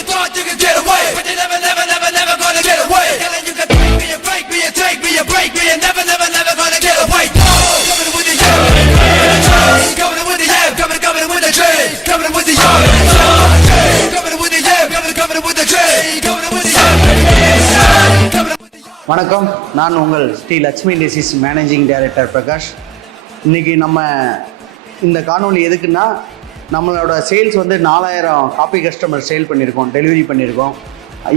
you thought you could get away, but you never, never, never, never gonna get away. Telling you could take me and break me and take me and break me and never, never, never gonna get away. Coming with the yam, coming with the yam, coming with the train, coming with the yam, coming with the yam, coming with the train, coming with the yam, coming with the yam. வணக்கம், நான் உங்கள் Shri Lakshmi industries managing director Prakash. இன்றைக்கி நம்ம இந்த காணொலி எதுக்குன்னா, நம்மளோட sales வந்து 4000 காப்பி கஸ்டமர் சேல் பண்ணியிருக்கோம், டெலிவரி பண்ணியிருக்கோம்.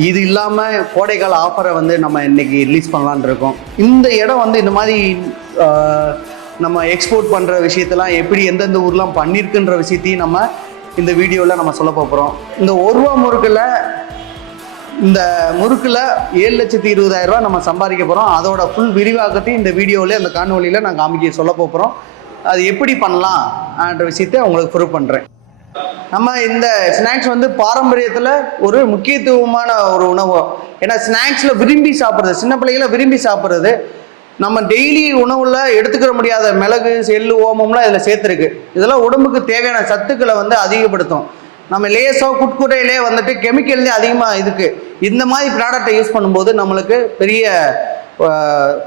இது இல்லாமல் கோடைக்கால ஆஃபரை வந்து நம்ம இன்றைக்கி ரிலீஸ் பண்ணலான் இருக்கோம். இந்த இடம் வந்து இந்த மாதிரி நம்ம எக்ஸ்போர்ட் பண்ணுற விஷயத்தெல்லாம் எப்படி எந்தெந்த ஊர்லாம் பண்ணியிருக்குன்ற விஷயத்தையும் நம்ம இந்த வீடியோவில் நம்ம சொல்ல போகிறோம். இந்த 1 ரூபா முறுக்கில் இந்த முறுக்கில் 7,20,000 நம்ம சம்பாதிக்க போகிறோம். அதோட ஃபுல் விரிவாக்கத்தையும் இந்த வீடியோவில் அந்த காணொலியில் நான் காமிக்க சொல்ல போகிறோம். அது எப்படி பண்ணலாம்ன்ற விஷயத்தை உங்களுக்கு ப்ரூவ் பண்ணுறேன். நம்ம இந்த ஸ்நாக்ஸ் வந்து பாரம்பரியத்தில் ஒரு முக்கியத்துவமான ஒரு உணவு. ஏன்னா ஸ்நாக்ஸில் விரும்பி சாப்பிட்றது, சின்ன பிள்ளைகளை விரும்பி சாப்பிட்றது, நம்ம டெய்லி உணவில் எடுத்துக்கிற முடியாத மிளகு, எள்ளு, ஓமம்லாம் இதில் சேர்த்துருக்கு. இதெல்லாம் உடம்புக்கு தேவையான சத்துக்களை வந்து அதிகப்படுத்தும். நம்ம லேஸோ குட்குட்டையிலே வந்துட்டு கெமிக்கல்லே அதிகமாக இதுக்கு இந்த மாதிரி ப்ராடக்டை யூஸ் பண்ணும்போது நம்மளுக்கு பெரிய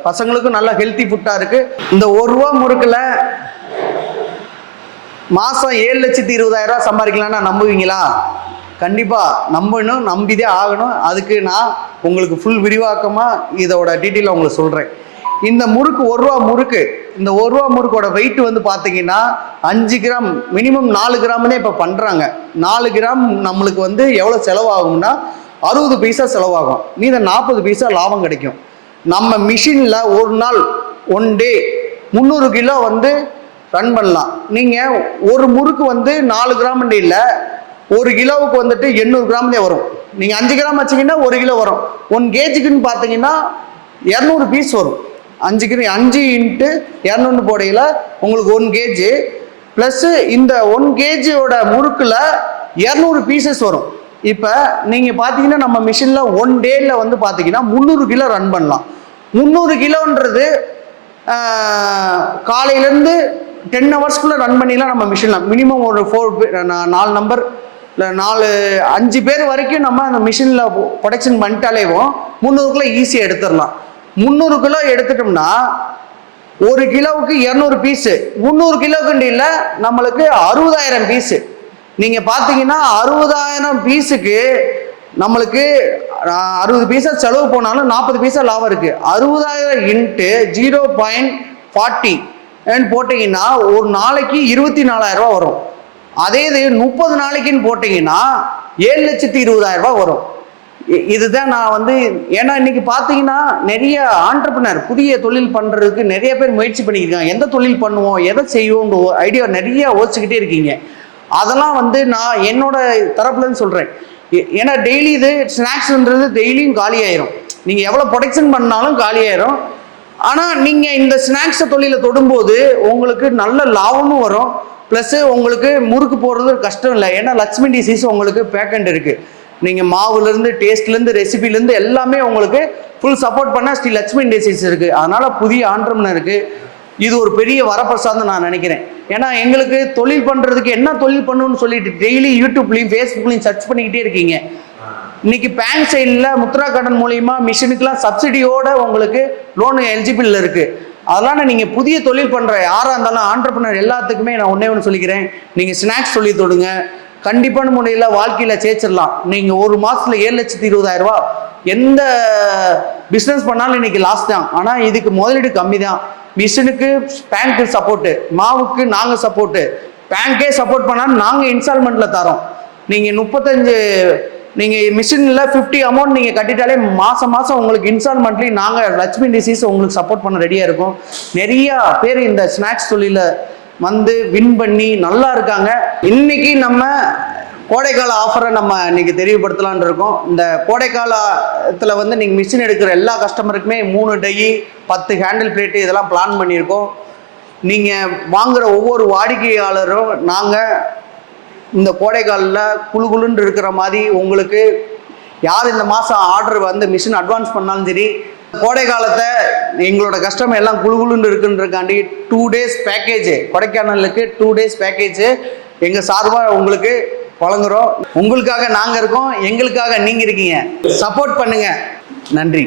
பசங்களுக்கும் நல்ல ஹெல்த்தி ஃபுட்டாக இருக்குது. இந்த 1 ரூபா முறுக்கில் மாதம் 7,20,000 சம்பாதிக்கலாம்னா நம்புவீங்களா? கண்டிப்பாக நம்பணும், நம்பிதே ஆகணும். அதுக்கு நான் உங்களுக்கு ஃபுல் விரிவாக்கமாக இதோட டீட்டெயிலாக உங்களுக்கு சொல்கிறேன். இந்த முறுக்கு 1 ரூபா முறுக்கு, இந்த 1 ரூபா முறுக்கோட வெயிட் வந்து பார்த்தீங்கன்னா 5 கிராம், மினிமம் 4 கிராம் தான் இப்போ பண்ணுறாங்க. 4 கிராம் நம்மளுக்கு வந்து எவ்வளோ செலவாகும்னா 60 பைசா செலவாகும். மீத 40 பைசா லாபம் கிடைக்கும். நம்ம மிஷினில் ஒரு நாள் 1 டே 300 கிலோ வந்து ரன் பண்ணலாம். நீங்கள் ஒரு முறுக்கு வந்து 4 கிராம் இல்லை, 1 கிலோவுக்கு வந்துட்டு 800 கிராம் தான் வரும். நீங்கள் 5 கிராம் வச்சிங்கன்னா 1 கிலோ வரும். 1 கேஜுக்குன்னு பார்த்தீங்கன்னா 200 பீஸ் வரும். 5 × 200 போடையில் உங்களுக்கு 1 கேஜி ப்ளஸ்ஸு இந்த 1 கேஜியோட முறுக்கில் 200 பீசஸ் வரும். இப்போ நீங்கள் பார்த்தீங்கன்னா நம்ம மிஷினில் 1 டேயில் வந்து பார்த்தீங்கன்னா 300 கிலோ ரன் பண்ணலாம். 300 கிலோன்றது காலையிலேருந்து 10 ஹவர்ஸ்க்குள்ளே ரன் பண்ணிடலாம். நம்ம மிஷினில் மினிமம் ஒரு 4 நம்பர் இல்லை 5 பேர் வரைக்கும் நம்ம அந்த மிஷினில் ப்ரொடக்ஷன் பண்ணிட்டாலேவும் 300 கிலோ ஈஸியாக எடுத்துடலாம். 300 கிலோ எடுத்துட்டோம்னா 1 கிலோவுக்கு 200 பீஸு, 300 கிலோக்குண்டு இல்லை நம்மளுக்கு 60,000 பீஸு. நீங்கள் பார்த்தீங்கன்னா 60,000 பீஸுக்கு நம்மளுக்கு 60 பைசா செலவு போனாலும் 40 பைசா லாபம் இருக்குது. 60,000 × 0.40 போட்டிங்கன்னா ஒரு நாளைக்கு 24,000 வரும். அதே இது 30 நாளைக்குன்னு போட்டிங்கன்னா 7,20,000 வரும். இதுதான் நான் வந்து, ஏன்னா இன்னைக்கு பார்த்தீங்கன்னா நிறைய ஆண்டர்பிரினர் புதிய தொழில் பண்ணுறதுக்கு நிறைய பேர் முயற்சி பண்ணியிருக்காங்க. எந்த தொழில் பண்ணுவோம், எதை செய்வோம்னு ஐடியா நிறைய யோசிச்சுக்கிட்டே இருக்கீங்க. அதெல்லாம் வந்து நான் என்னோட தரப்புலன்னு சொல்கிறேன். ஏன்னா டெய்லி இது ஸ்நாக்ஸ்ன்றது டெய்லியும் காலி ஆயிரும். நீங்கள் எவ்வளோ ப்ரொடக்ஷன் பண்ணாலும் காலி ஆயிரும். ஆனால் நீங்கள் இந்த ஸ்நாக்ஸை தொழிலை தொடும்போது உங்களுக்கு நல்ல லாபமும் வரும். ப்ளஸ்ஸு உங்களுக்கு முறுக்கு போடுறது கஷ்டம் இல்லை. ஏன்னா லட்சுமி டிசீஸ் உங்களுக்கு பேக்கண்ட் இருக்குது. நீங்கள் மாவுலேருந்து, டேஸ்ட்லேருந்து, ரெசிபிலேருந்து எல்லாமே உங்களுக்கு ஃபுல் சப்போர்ட் பண்ண ஸ்ரீ லட்சுமி இண்டஸ்ட்ரீஸ் இருக்குது. அதனால் புதிய ஆண்டர்பிரினருக்கு இது ஒரு பெரிய வரப்பிரசாதம் நான் நினைக்கிறேன். ஏன்னா எங்களுக்கு தொழில் பண்ணுறதுக்கு என்ன தொழில் பண்ணணும்னு சொல்லிட்டு டெய்லி யூடியூப்லையும் ஃபேஸ்புக்லையும் சர்ச் பண்ணிக்கிட்டே இருக்கீங்க. இன்னைக்கு பேங்க் சைடில் முத்ரா கடன் மூலிமா மிஷினுக்கெலாம் சப்சிடியோட உங்களுக்கு லோனு எலிஜிபிள் இருக்குது. அதெல்லாம் நீங்கள் புதிய தொழில் பண்ணுற யாராக இருந்தாலும் ஆண்டர்பிரினர் எல்லாத்துக்குமே நான் ஒன்று சொல்லிக்கிறேன். நீங்கள் ஸ்நாக்ஸ் சொல்லி தொடுங்க, கண்டிப்பான முறையில் வாழ்க்கையில் சேர்ச்சிடலாம். நீங்கள் ஒரு மாதத்தில் 7,20,000 எந்த பிஸ்னஸ் பண்ணாலும் இன்னைக்கு லாஸ் தான். ஆனால் இதுக்கு முதலீடு கம்மி தான். மிஷினுக்கு பேங்க்கு சப்போர்ட்டு, மாவுக்கு நாங்கள் சப்போர்ட்டு, பேங்க்கே சப்போர்ட் பண்ணாலும் நாங்கள் இன்ஸ்டால்மெண்ட்டில் தரோம். நீங்கள் 35 நீங்கள் மிஷினில் 50 அமௌண்ட் நீங்கள் கட்டிட்டாலே மாதம் உங்களுக்கு இன்ஸ்டால்மெண்ட்லேயும் நாங்கள் லட்சுமி டிசீஸ் உங்களுக்கு சப்போர்ட் பண்ண ரெடியாக இருக்கும். நிறையா பேர் இந்த ஸ்நாக்ஸ் தொழிலில் வந்து வின் பண்ணி நல்லா இருக்காங்க. இன்னைக்கு நம்ம கோடைக்கால ஆஃபரை நம்ம இன்னைக்கு தெரியப்படுத்தலான் இருக்கோம். இந்த கோடைக்காலத்தில் வந்து நீங்கள் மிஷின் எடுக்கிற எல்லா கஸ்டமருக்குமே 3 டை, 10 ஹேண்டில் பிளேட்டு இதெல்லாம் பிளான் பண்ணியிருக்கோம். நீங்கள் வாங்குகிற ஒவ்வொரு வாடிக்கையாளரும் நாங்கள் இந்த கோடைக்காலில் குழுன்னு இருக்கிற மாதிரி உங்களுக்கு யார் இந்த மாதம் ஆர்டர் வந்து மிஷின் அட்வான்ஸ் பண்ணாலும் சரி, கோடை காலத்தை எங்களோட கஸ்டமர் எல்லாம் குழுன்னு இருக்குன்றக்காண்டி 2 days பேக்கேஜ், கொடைக்கானலுக்கு 2 days பேக்கேஜ் எங்கள் சார்பாக உங்களுக்கு வழங்குறோம். உங்களுக்காக நாங்கள் இருக்கோம், எங்களுக்காக நீங்கள் இருக்கீங்க. சப்போர்ட் பண்ணுங்க. நன்றி.